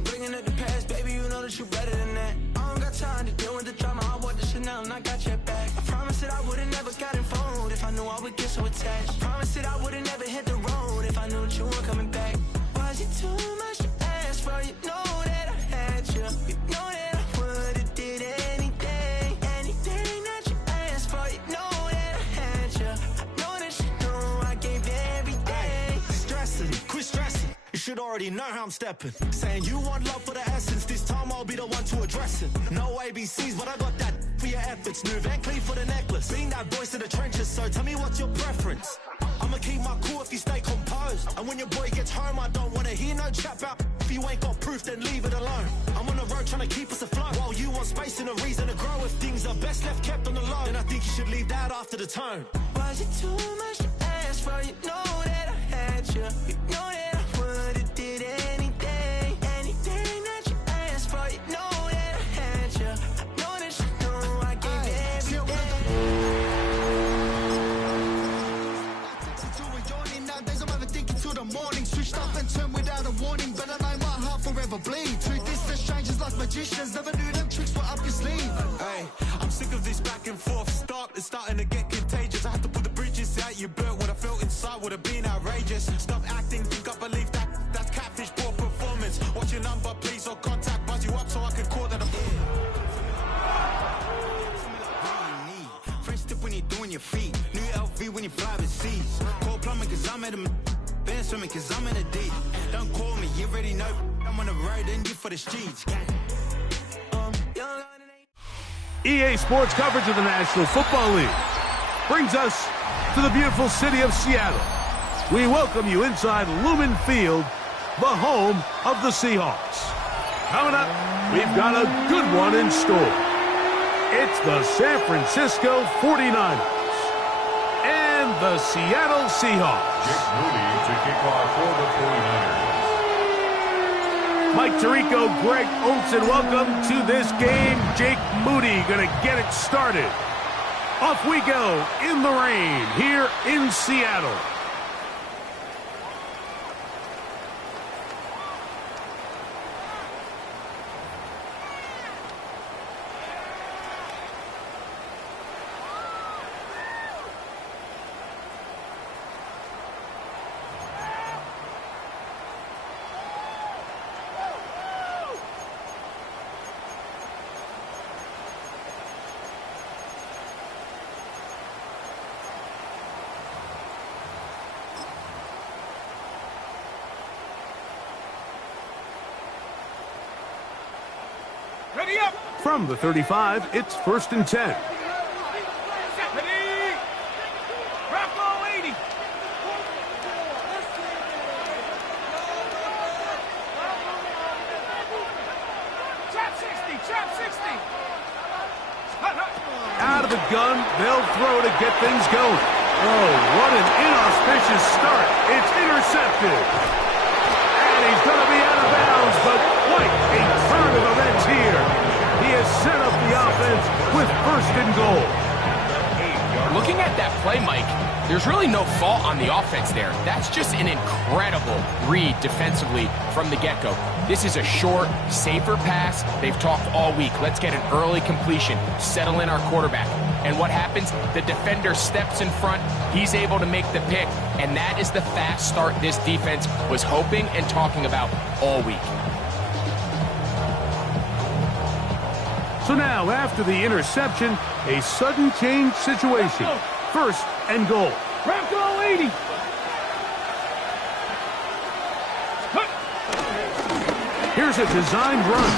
I'm bringing up the past, baby, you know that you better than that. I don't got time to deal with the drama, I want the Chanel and I got your back. I promise that I would've never got involved if I knew I would get so attached. Promise that I would've never hit the road if I knew that you weren't coming back. Was it too much to ask for? You know that I had you. You know that I would've did anything, anything that you asked for. You know that I had you. I know that you know I gave everything. Stressing, quit stressing. You should already know how I'm stepping. Saying you want love for the essence. This time I'll be the one to address it. No ABCs, but I got that for your efforts. New Van Cleef for the necklace. Being that voice in the trenches, so tell me what's your preference. I'ma keep my cool if you stay composed. And when your boy gets home, I don't wanna hear no chat about. If you ain't got proof, then leave it alone. I'm on the road trying to keep us afloat. While you want space and a reason to grow. If things are best left kept on the low, then I think you should leave that after the tone. Was it too much to ask for? You know that I had you. You know that I would've did anything, anything that you asked for. You know that I had you. I know that you know I gave everything. Nowadays I'm overthinking till the morning. Switched up and turned without a warning, but I know my heart forever bleed. Truth is that strangers like magicians never knew them tricks were up your sleeve. Hey, I'm sick of this back and forth. It's starting to get contagious. I have to put the bridges out you built. What I felt inside would have been outrageous. Stop acting, think I believe that. That's catfish, poor performance. What's your number, please, or contact? Buzz you up so I can call that a Fresh tip when you're doing your feet. New LV when you fly overseas. Call plumbing cause I'm at a band swimming cause I'm in a deep. Don't call me, you already know. I'm on the road and you for the streets. EA Sports coverage of the National Football League brings us to the beautiful city of Seattle. We welcome you inside Lumen Field, the home of the Seahawks. Coming up, we've got a good one in store. It's the San Francisco 49ers and the Seattle Seahawks. Jake Moody to kick off for the 49ers. Mike Tirico, Greg Olsen, welcome to this game. Jake Moody going to get it started. Off we go in the rain here in Seattle. Ready up! From the 35, it's 1st and 10. Ready! Rocco 80! Trap 60! Trap 60! Out of the gun, they'll throw to get things going. Oh, what an inauspicious start. It's intercepted. And he's going to be out of bounds, but quite a turn of events here. He has set up the offense with 1st and goal. Looking at that play, Mike, there's really no fault on the offense there. That's just an incredible read defensively from the get-go. This is a short, safer pass. They've talked all week. Let's get an early completion, settle in our quarterback. And what happens? The defender steps in front. He's able to make the pick. And that is the fast start this defense was hoping and talking about all week. So now, after the interception, a sudden change situation. 1st and goal. Rocco 80! Here's a designed run.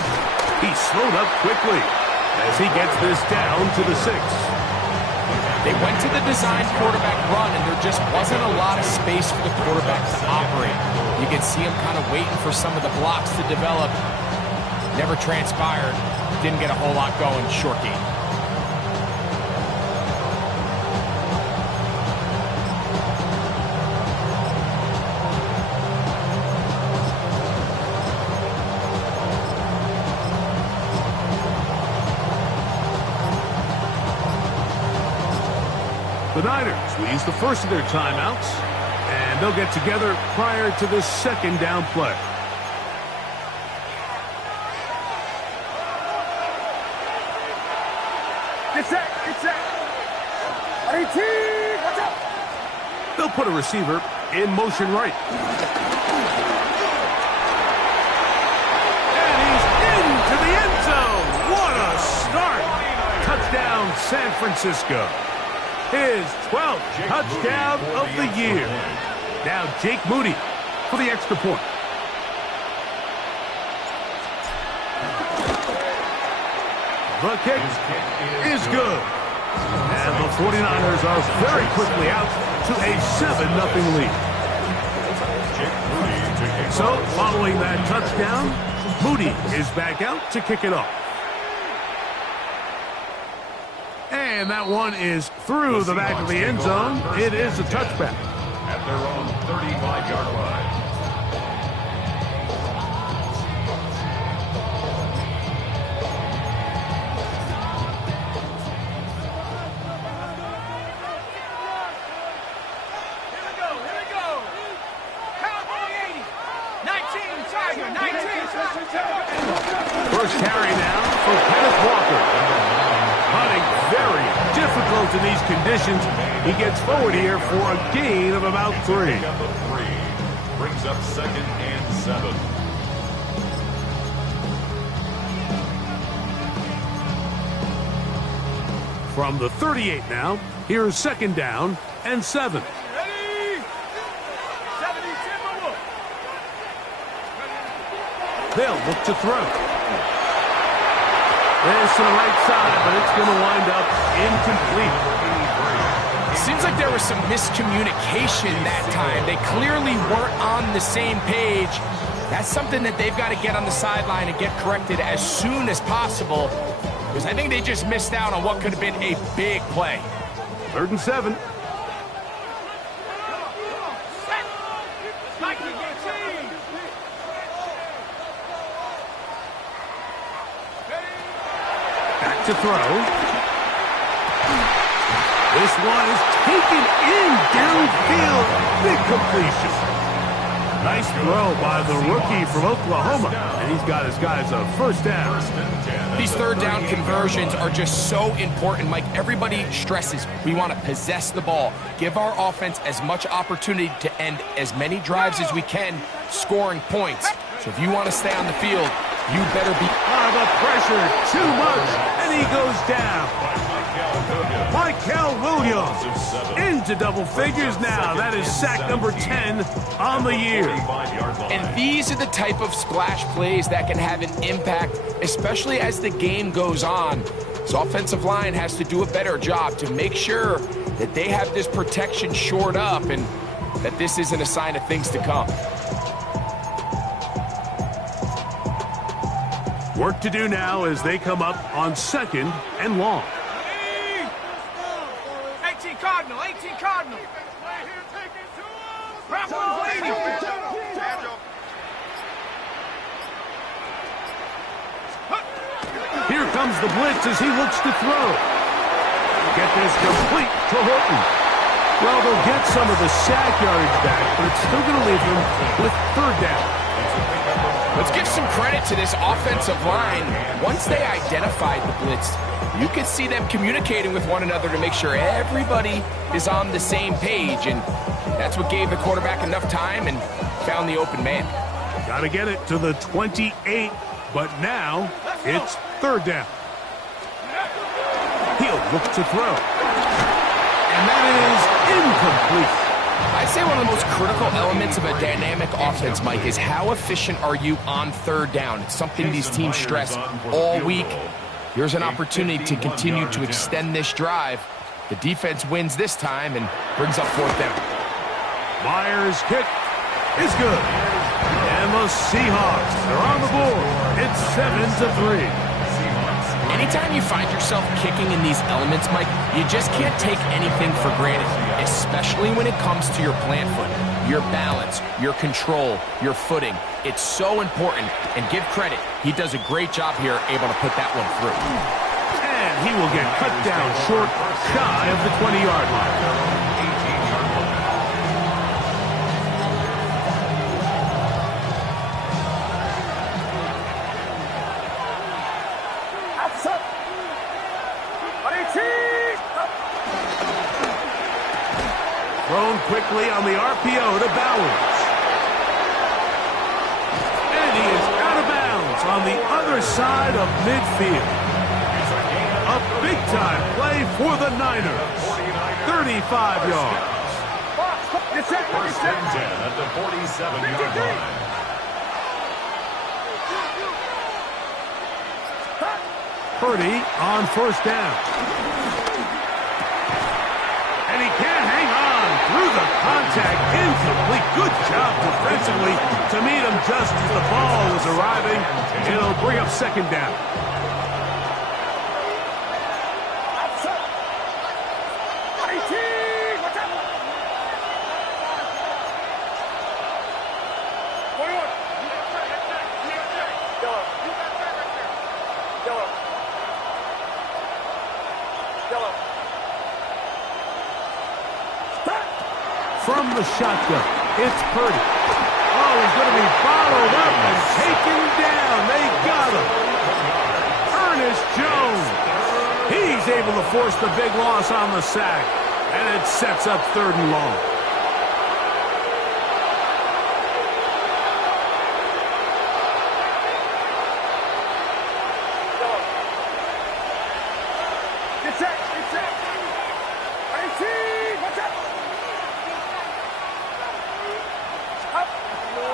He slowed up quickly as he gets this down to the 6. They went to the designed quarterback run, and there just wasn't a lot of space for the quarterback to operate. You can see him kind of waiting for some of the blocks to develop. Never transpired. Didn't get a whole lot going. Short game. The Niners will use the first of their timeouts, and they'll get together prior to the 2nd down play. Get set. Get set. 18. Watch out. They'll put a receiver in motion right. And he's into the end zone. What a start. Touchdown, San Francisco. His 12th touchdown of the year. Now Jake Moody for the extra point. The kick is good. And the 49ers are very quickly out to a 7-0 lead. So, following that touchdown, Moody is back out to kick it off. And that one is through the back of the end zone. It is a touchback. At their own 35-yard line. First carry now for Kenneth Walker. Hunting very difficult in these conditions. He gets forward here for a gain of about 3. Picking up a 3. Brings up 2nd and 7. From the 38 now, here's 2nd down and 7. They'll look to throw. There's to the right side, but it's going to wind up incomplete. Seems like there was some miscommunication that time. They clearly weren't on the same page. That's something that they've got to get on the sideline and get corrected as soon as possible, because I think they just missed out on what could have been a big play. 3rd and 7. To throw. This one is taken in downfield. Big completion. Nice throw by the rookie from Oklahoma. And he's got his guys a 1st down. These 3rd down conversions are just so important, Mike. Everybody stresses we want to possess the ball, give our offense as much opportunity to end as many drives as we can, scoring points. So if you want to stay on the field, you better be... The pressure, too much, and he goes down. Michael Williams into double figures now. That is sack number 10 on the year. And these are the type of splash plays that can have an impact, especially as the game goes on. So offensive line has to do a better job to make sure that they have this protection shored up and that this isn't a sign of things to come. Work to do now as they come up on 2nd and long. 18 Cardinal, 18 Cardinal. Bravo, 80. Here comes the blitz as he looks to throw. Get this complete to Horton. Well, they'll get some of the sack yardage back, but it's still going to leave them with 3rd down. Let's give some credit to this offensive line. Once they identified the blitz, you could see them communicating with one another to make sure everybody is on the same page, and that's what gave the quarterback enough time and found the open man. Got to get it to the 28, but now it's 3rd down. He'll look to throw. And that is incomplete. I'd say one of the most critical elements of a dynamic offense, Mike, is how efficient are you on 3rd down. It's something these teams stress all week. Here's an opportunity to continue to extend this drive. The defense wins this time and brings up 4th down. Myers' kick is good. And the Seahawks are on the board. It's 7-3. Anytime you find yourself kicking in these elements, Mike, you just can't take anything for granted, especially when it comes to your plant foot, your balance, your control, your footing. It's so important, and give credit. He does a great job here, able to put that one through. And he will get cut down short, shy of the 20-yard line. Outside. 22. quickly on the RPO to Bowers. And he is out of bounds on the other side of midfield. A big-time play for the Niners. 35 yards. First and 10 at the 47-yard line. Purdy on first down. And he can't hang on through the contact. Incomplete. Good job defensively to meet him just as the ball was arriving. It'll bring up second down. From the shotgun, it's Purdy. Oh, he's going to be bottled up and taken down. They got him. Ernest Jones. He's able to force the big loss on the sack, and it sets up 3rd and long.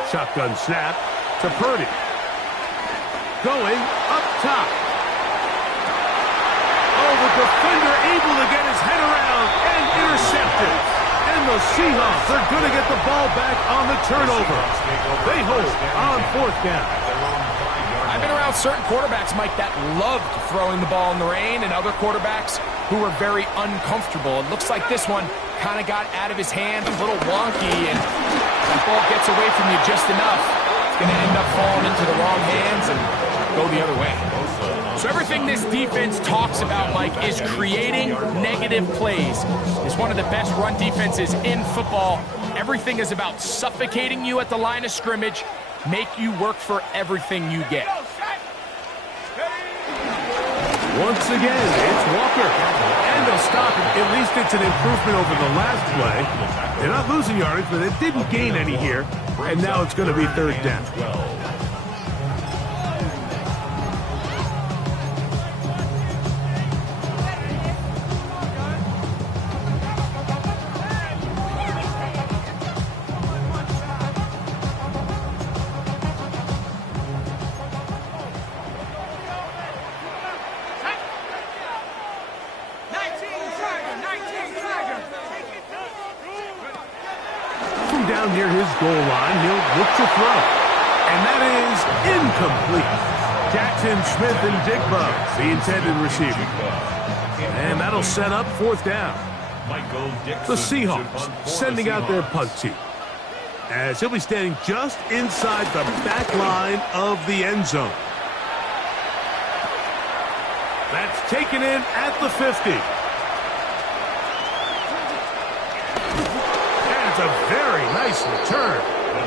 Shotgun snap to Purdy. Going up top. Oh, the defender able to get his head around and intercepted. And the Seahawks are going to get the ball back on the turnover. They hold on 4th down. I've been around certain quarterbacks, Mike, that loved throwing the ball in the rain, and other quarterbacks who were very uncomfortable. It looks like this one kind of got out of his hand, a little wonky, and that ball gets away from you just enough. It's going to end up falling into the wrong hands and go the other way. So everything this defense talks about, Mike, is creating negative plays. It's one of the best run defenses in football. Everything is about suffocating you at the line of scrimmage, make you work for everything you get. Once again, it's Walker. And they'll stop it. At least it's an improvement over the last play. They're not losing yardage, but they didn't gain any here. And now it's going to be 3rd down. Down near his goal line, he'll look to throw. And that is incomplete. Jackson, Smith, and Digba, the intended receiver. And that'll set up 4th down. The Seahawks sending out their punt team, as he'll be standing just inside the back line of the end zone. That's taken in at the 50. A very nice return.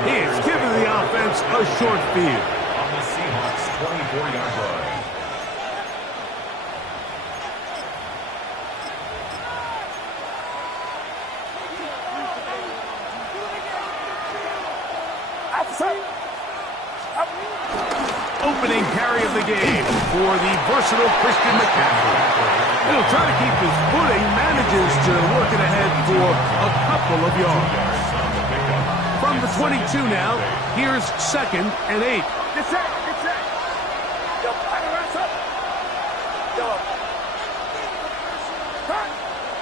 He has given the offense a short field. On the Seahawks 24-yard line. Opening carry of the game for the versatile Christian McCaffrey. He'll try to keep his footing, manages to work it ahead for a couple of yards. From the 22 now, here's 2nd and 8.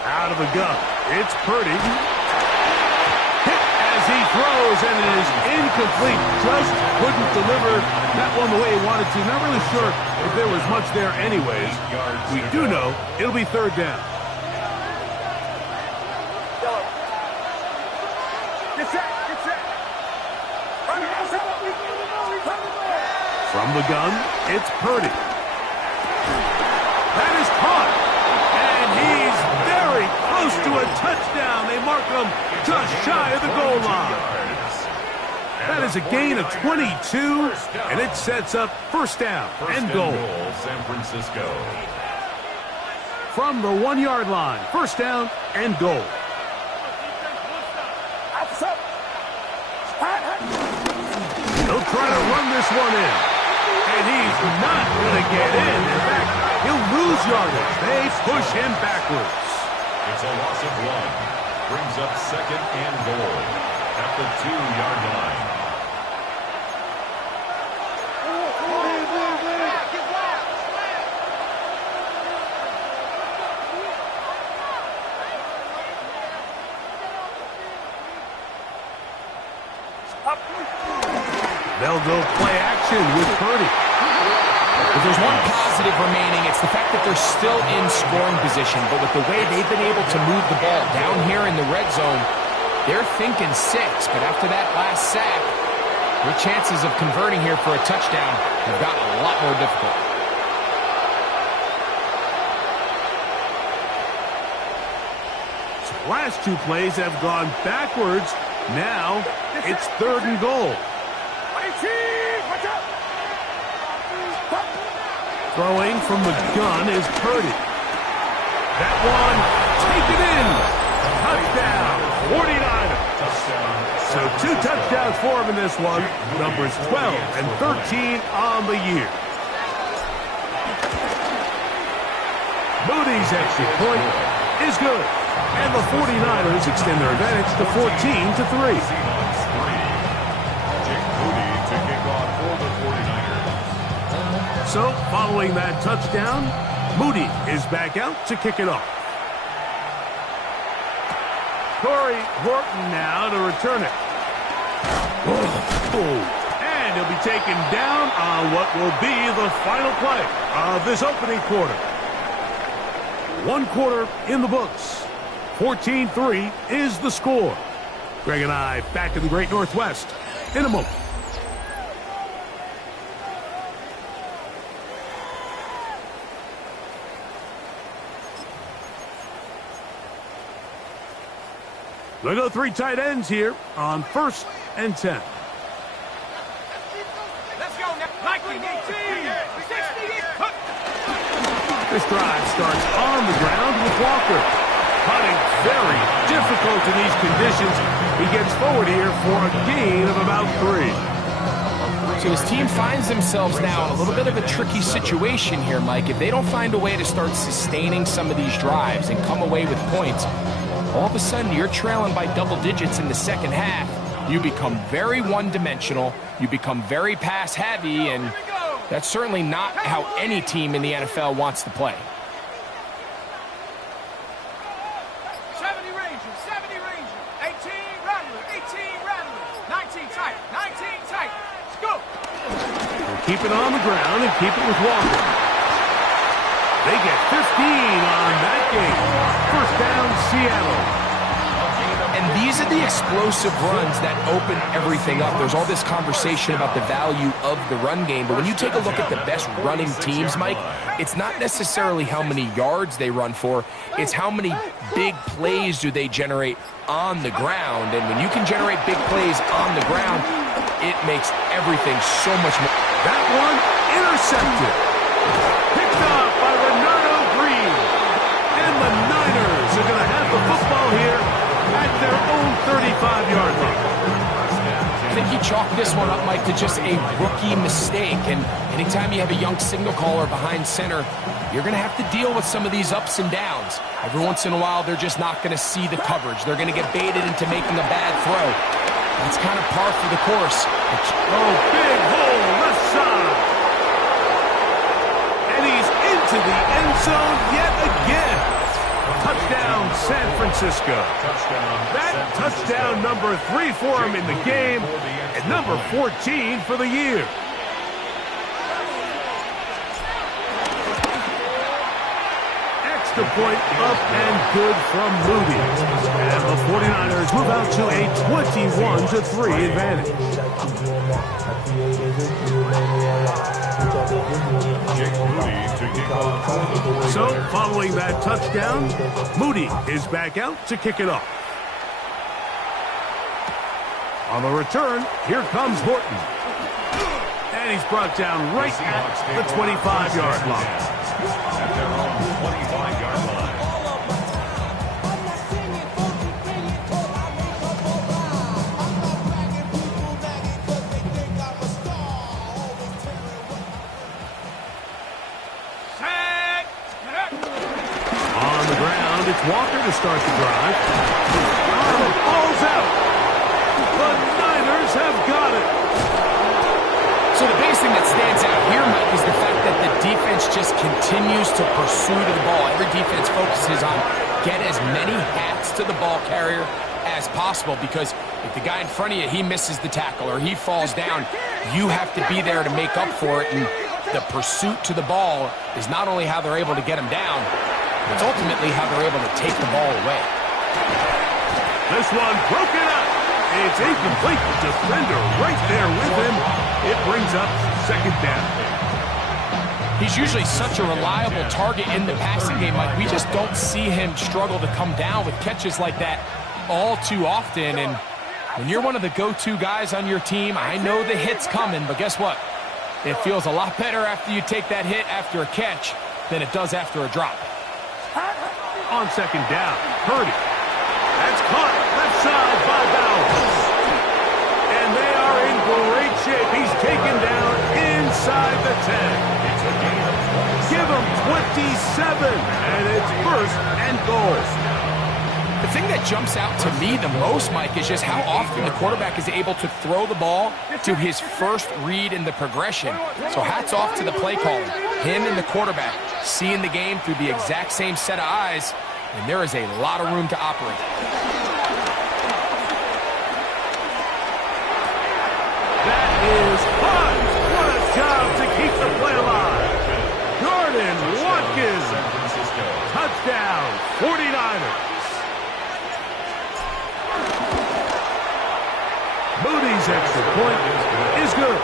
Out of the gun, it's Purdy. Hit as he throws, and it is incomplete. Just couldn't deliver that one the way he wanted to. Not really sure if there was much there anyways. We do know it'll be 3rd down. From the gun, it's Purdy. That is caught. And he's very close to a touchdown. They mark him just shy of the goal line. That is a gain of 22, and it sets up 1st down and goal. San Francisco. From the 1-yard line, 1st down and goal. one in. And he's not going to get in. In fact, he'll lose yardage. They push him backwards. It's a loss of 1. Brings up 2nd and goal at the 2-yard line. They'll go play action with Purdy. If there's one positive remaining, it's the fact that they're still in scoring position. But with the way they've been able to move the ball down here in the red zone, they're thinking 6. But after that last sack, their chances of converting here for a touchdown have gotten a lot more difficult. So last 2 plays have gone backwards. Now it's 3rd and goal. Throwing from the gun is Purdy. That one, take it in. Touchdown, 49ers. So 2 touchdowns for him in this one. Numbers 12 and 13 on the year. Moody's extra point is good. And the 49ers extend their advantage to 14-3. So, following that touchdown, Moody is back out to kick it off. Corey Horton now to return it. And he'll be taken down on what will be the final play of this opening quarter. 1 quarter in the books. 14-3 is the score. Greg and I back in the Great Northwest in a moment. They'll go 3 tight ends here on 1st and 10. Let's go now. 19, 18, 60. This drive starts on the ground with Walker. Putting very difficult in these conditions. He gets forward here for a gain of about 3. So his team finds themselves now in a little bit of a tricky situation here, Mike. If they don't find a way to start sustaining some of these drives and come away with points, all of a sudden you're trailing by double digits in the second half. You become very one-dimensional. You become very pass-heavy, and that's certainly not how any team in the NFL wants to play. 70 Rangers, 70 Rangers. 18 Rattler, 18 Rattler. 19 tight, 19 tight. Let's go. We'll keep it on the ground and keep it with Walker. They get 15 on that game. 1st down, Seattle. And these are the explosive runs that open everything up. There's all this conversation about the value of the run game, but when you take a look at the best running teams, Mike, it's not necessarily how many yards they run for, it's how many big plays do they generate on the ground. And when you can generate big plays on the ground, it makes everything so much more. That one intercepted. Picked up by Renardo Green. And the Niners are going to have the football here at their own 35-yard line. I think you chalk this one up, Mike, to just a rookie mistake. And anytime you have a young signal caller behind center, you're going to have to deal with some of these ups and downs. Every once in a while, they're just not going to see the coverage. They're going to get baited into making a bad throw. That's kind of par for the course. Oh, big hole left side. And he's into the end zone yet again. Touchdown, San Francisco. That touchdown number 3 for him in the game, and number 14 for the year. Extra point up and good from Moody. And the 49ers move out to a 21-3 advantage. So, following that touchdown, Moody is back out to kick it off. On the return, here comes Horton. And he's brought down right at the 25-yard line. At their own 25-yard line. It's Walker to start the drive. The ball's out. The Niners have got it. So the biggest thing that stands out here, Mike, is the fact that the defense just continues to pursue to the ball. Every defense focuses on get as many hats to the ball carrier as possible, because if the guy in front of you, he misses the tackle or he falls down, you have to be there to make up for it. And the pursuit to the ball is not only how they're able to get him down, it's ultimately how they're able to take the ball away. This one broken up. It's incomplete. The defender right there with him. It brings up second down. He's usually such a reliable target in the passing game, Mike. We just don't see him struggle to come down with catches like that all too often. And when you're one of the go-to guys on your team, I know the hit's coming, but guess what? It feels a lot better after you take that hit after a catch than it does after a drop. On second down, Purdy. That's caught left side by Bowers. And they are in great shape. He's taken down inside the 10. Give him 27, and it's first and goal. The thing that jumps out to me the most, Mike, is just how often the quarterback is able to throw the ball to his first read in the progression. So hats off to the play caller. Him and the quarterback seeing the game through the exact same set of eyes, and there is a lot of room to operate. That is fun. What a job to keep the play alive. Jordan Watkins. Touchdown, 49ers. Moody's extra point is good.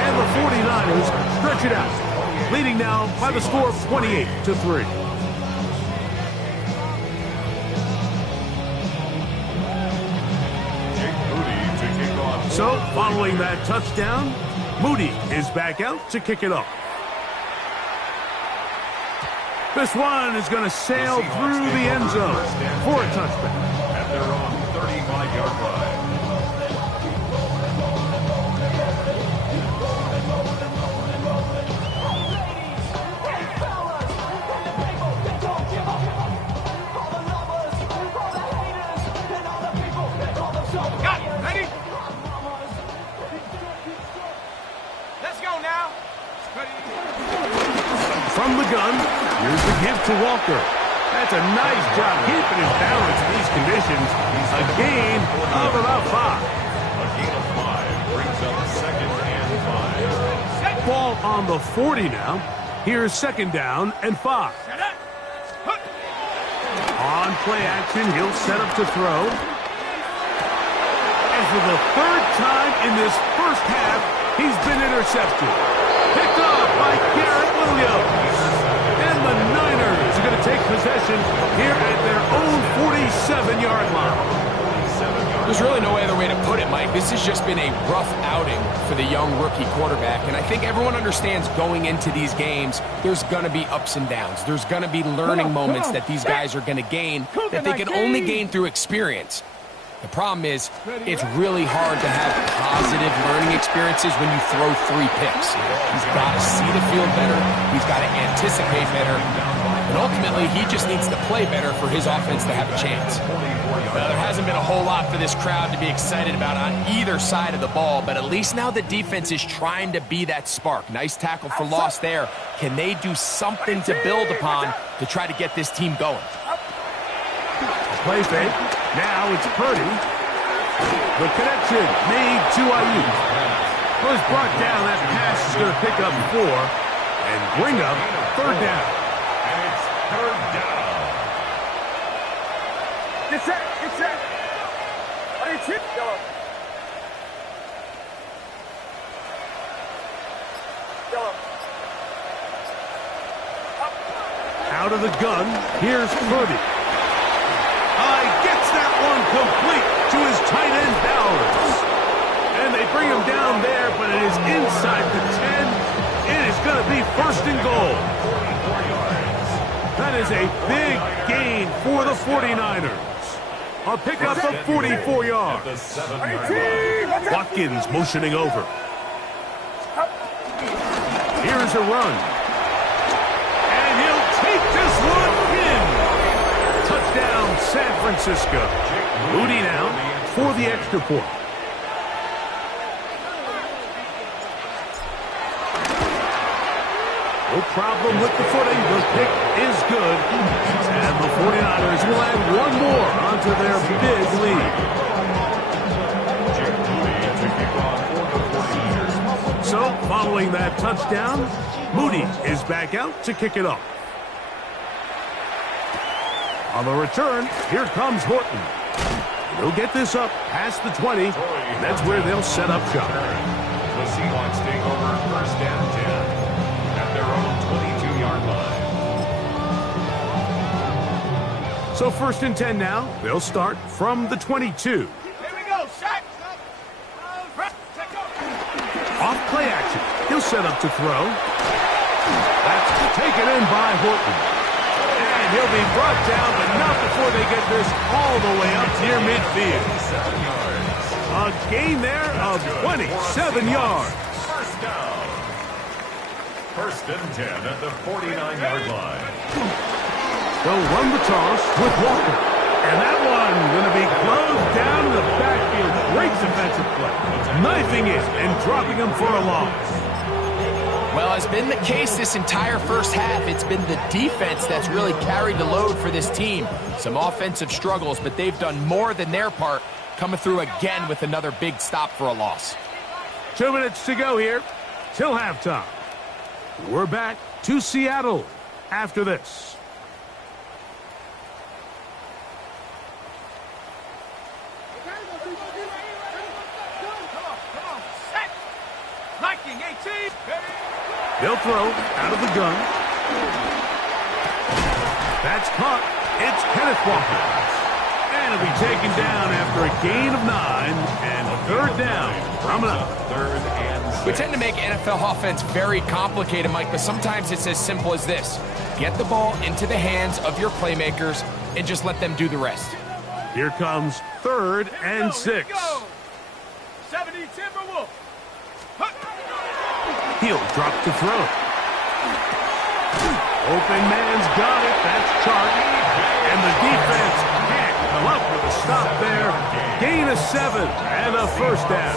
And the 49ers stretch it out, leading now by the score of 28-3. So, following that touchdown, Moody is back out to kick it off. This one is going to sail through the end zone for a touchback. At their own 35-yard line. From the gun, here's the give to Walker. That's a nice job keeping his balance in these conditions. A gain of about 5. A gain of 5 brings up second and 5. Ball on the 40 now. Here's second down and 5. On play action, he'll set up to throw. And for the third time in this first half, he's been intercepted. Picked off by Garrett Williams. And the Niners are going to take possession here at their own 47-yard line. There's really no other way to put it, Mike. This has just been a rough outing for the young rookie quarterback. And I think everyone understands going into these games, there's going to be ups and downs. There's going to be learning moments that these guys are going to gain that they can only gain through experience. The problem is, it's really hard to have positive learning experiences when you throw 3 picks. He's got to see the field better. He's got to anticipate better. And ultimately, he just needs to play better for his offense to have a chance. Now, there hasn't been a whole lot for this crowd to be excited about on either side of the ball, but at least now the defense is trying to be that spark. Nice tackle for loss there. Can they do something to build upon to try to get this team going? Play fake. Now it's Purdy. The connection made to Ayuk. Was brought down. That pass is going to pick up 4 and bring up third down. And it's third down. Get set. Get set. Are you chip? Yellow. Out of the gun. Here's Purdy. Gets that one complete to his tight end, Bowers. And they bring him down there, but it is inside the 10. It is going to be first and goal. That is a big gain for the 49ers. A pickup of 44 yards. Watkins motioning over. Here's a run. And he'll take this one in. Touchdown. San Francisco. Moody now for the extra point. No problem with the footing. The pick is good. And the 49ers will add one more onto their big lead. So, following that touchdown, Moody is back out to kick it off. On the return, here comes Horton. He'll get this up past the 20. And that's where they'll set up shop. The Seahawks take over first and 10 at their own 22-yard line. So first and 10 now. They'll start from the 22. Here we go, Shaq. Off play action. He'll set up to throw. That's taken in by Horton. And he'll be brought down, but not before they get this all the way up near midfield. A gain there of 27 yards. First down. First and 10 at the 49-yard line. They'll run the toss with Walker. And that one going to be closed down in the backfield. Great defensive play. Knifing it and dropping him for a loss. Well, as been the case this entire first half, it's been the defense that's really carried the load for this team. Some offensive struggles, but they've done more than their part, coming through again with another big stop for a loss. 2 minutes to go here till halftime. We're back to Seattle after this. Liking 18. They'll throw out of the gun. That's caught. It's Kenneth Walker. And it'll be taken down after a gain of 9 and a third down. Coming up. Third and 6. We tend to make NFL offense very complicated, Mike, but sometimes it's as simple as this. Get the ball into the hands of your playmakers and just let them do the rest. Here comes third and 6. 70 Timberwolves. He'll drop to throw. Open man's got it. That's Chark. And the defense can't come up with a stop there. Gain of 7 and a first down.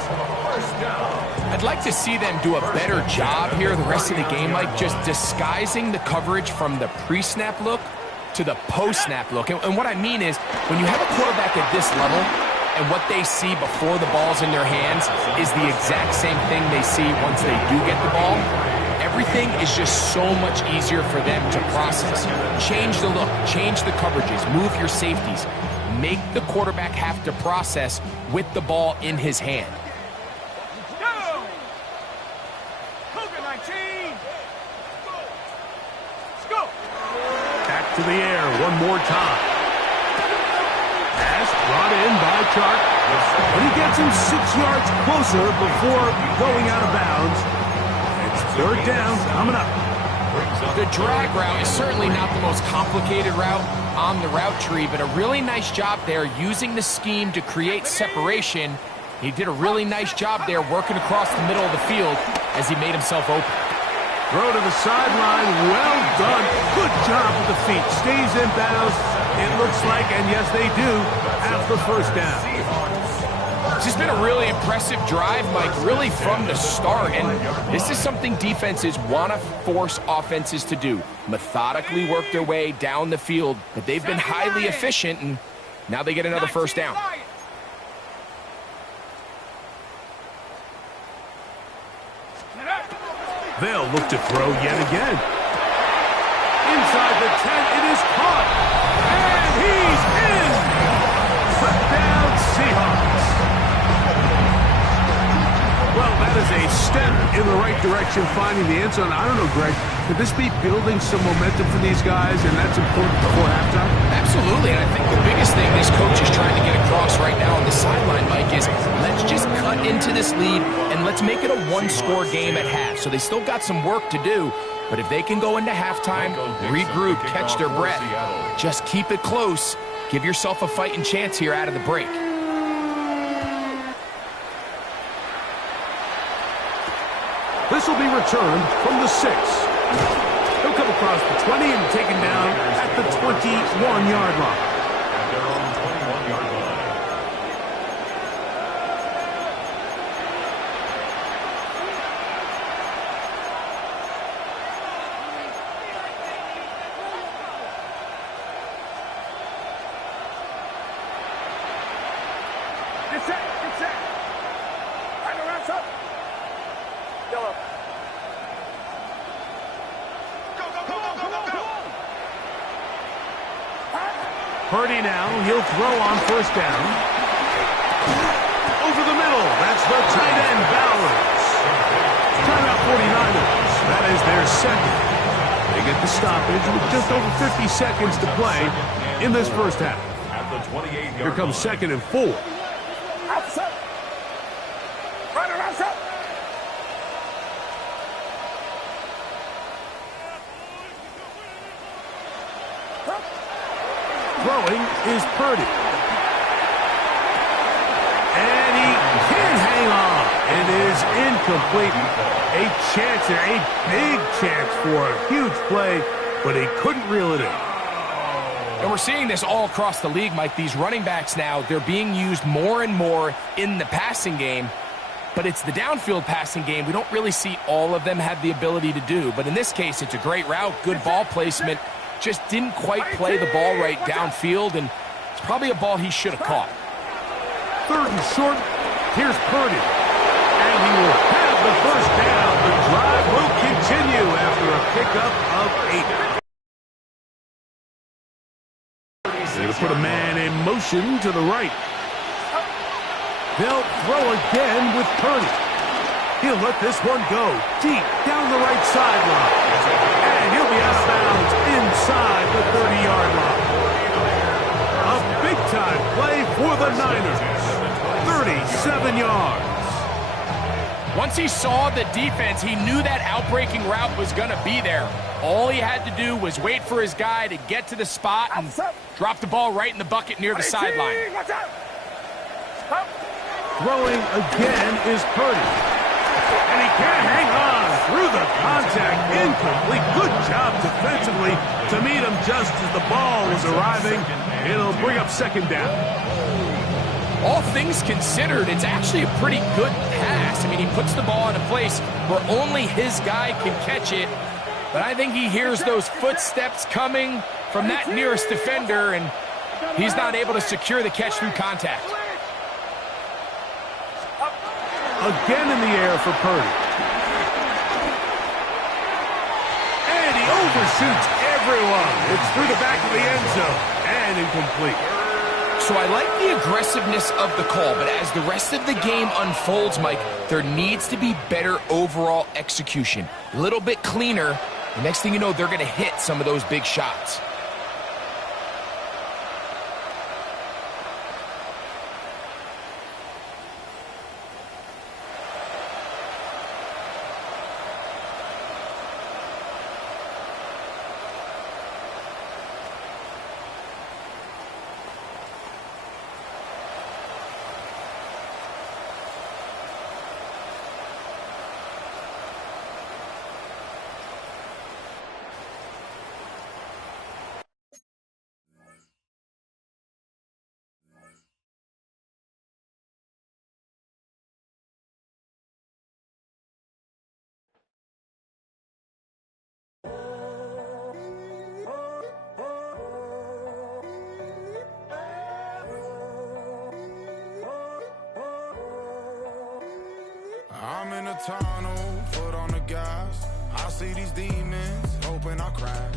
I'd like to see them do a better job here the rest of the game, Mike, just disguising the coverage from the pre-snap look to the post-snap look. And what I mean is, when you have a quarterback at this level, and what they see before the ball's in their hands is the exact same thing they see once they do get the ball, everything is just so much easier for them to process. Change the look, change the coverages, move your safeties. Make the quarterback have to process with the ball in his hand. Go! Cougar 19. Let's go. Back to the air one more time. Pass brought in by Chark. But he gets him 6 yards closer before going out of bounds. It's third down coming up. The drag route is certainly not the most complicated route on the route tree, but a really nice job there using the scheme to create separation. He did a really nice job there working across the middle of the field as he made himself open. Throw to the sideline. Well done. Good job with the feet. Stays in bounds. It looks like, and yes, they do, have the first down. This has been a really impressive drive, Mike, really from the start. And this is something defenses want to force offenses to do. Methodically work their way down the field. But they've been highly efficient, and now they get another first down. They'll look to throw yet again. Inside the 10, it is caught. And he's in. Touchdown, Seahawks. Well, that is a step in the right direction, finding the end zone. I don't know, Greg, could this be building some momentum for these guys, and that's important before halftime? Absolutely, and I think the biggest thing this coach is trying to get across right now on the sideline, Mike, is let's just cut into this lead and let's make it a one-score game at half. So they still got some work to do, but if they can go into halftime, regroup, catch their breath, just keep it close, give yourself a fighting chance here out of the break. This will be returned from the 6. He'll come across the 20 and taken down at the 21-yard line. their own 21-yard line. Get set, get set. Right around top. Yellow. Go, go, go, go, go, go, go. Purdy now, he'll throw on first down. Over the middle, that's the tight end, Bowers. Timeout 49ers, that is their second. They get the stoppage with just over 50 seconds to play in this first half. At the 28-yard Here comes line. 2nd and 4. Outside. Right around top. Throwing is Purdy. And he can't hang on. It is incomplete. A chance there, a big chance for a huge play, but he couldn't reel it in. And we're seeing this all across the league, Mike. These running backs now, they're being used more and more in the passing game, but it's the downfield passing game we don't really see all of them have the ability to do. But in this case, it's a great route, good ball placement, just didn't quite play the ball right downfield, and it's probably a ball he should have caught. 3rd and short, here's Purdy. And he will have the first down. The drive will continue after a pickup of 8. They're going to put a man in motion to the right. They'll throw again with Purdy. He'll let this one go deep down the right sideline. And he'll be out of bounds inside the 30-yard line. A big-time play for the Niners. 37 yards. Once he saw the defense, he knew that outbreaking route was going to be there. All he had to do was wait for his guy to get to the spot and drop the ball right in the bucket near the sideline. Watch out. Stop. Throwing again is Purdy. And he can't hang on through the contact. Incomplete. Good job defensively to meet him just as the ball was arriving. It'll bring up 2nd down. All things considered, it's actually a pretty good pass. I mean, he puts the ball in a place where only his guy can catch it. But I think he hears those footsteps coming from that nearest defender, and he's not able to secure the catch through contact. Again in the air for Purdy. And he overshoots everyone. It's through the back of the end zone and incomplete. So I like the aggressiveness of the call, but as the rest of the game unfolds, Mike, there needs to be better overall execution. A little bit cleaner. The next thing you know, they're going to hit some of those big shots. I'm in a tunnel, foot on the gas. I see these demons, hoping I crash.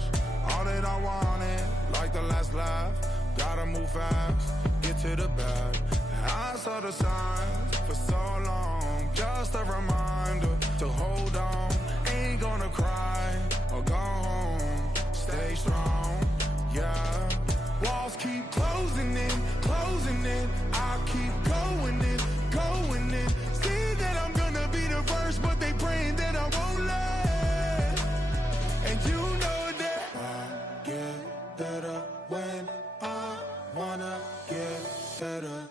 All that I wanted, like the last laugh. Gotta move fast, get to the bag. I saw the signs for so long. Just a reminder to hold on. Ain't gonna cry or go home. Stay strong, yeah. Walls keep closing in, closing in. I keep going in, going in. See that I'm gonna be the first, but they praying that I won't let. And you know that I get better when I wanna get better.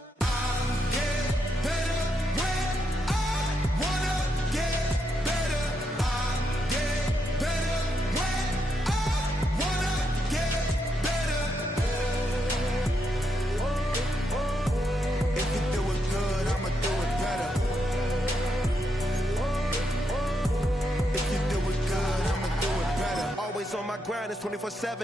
on my grind, it's 24/7.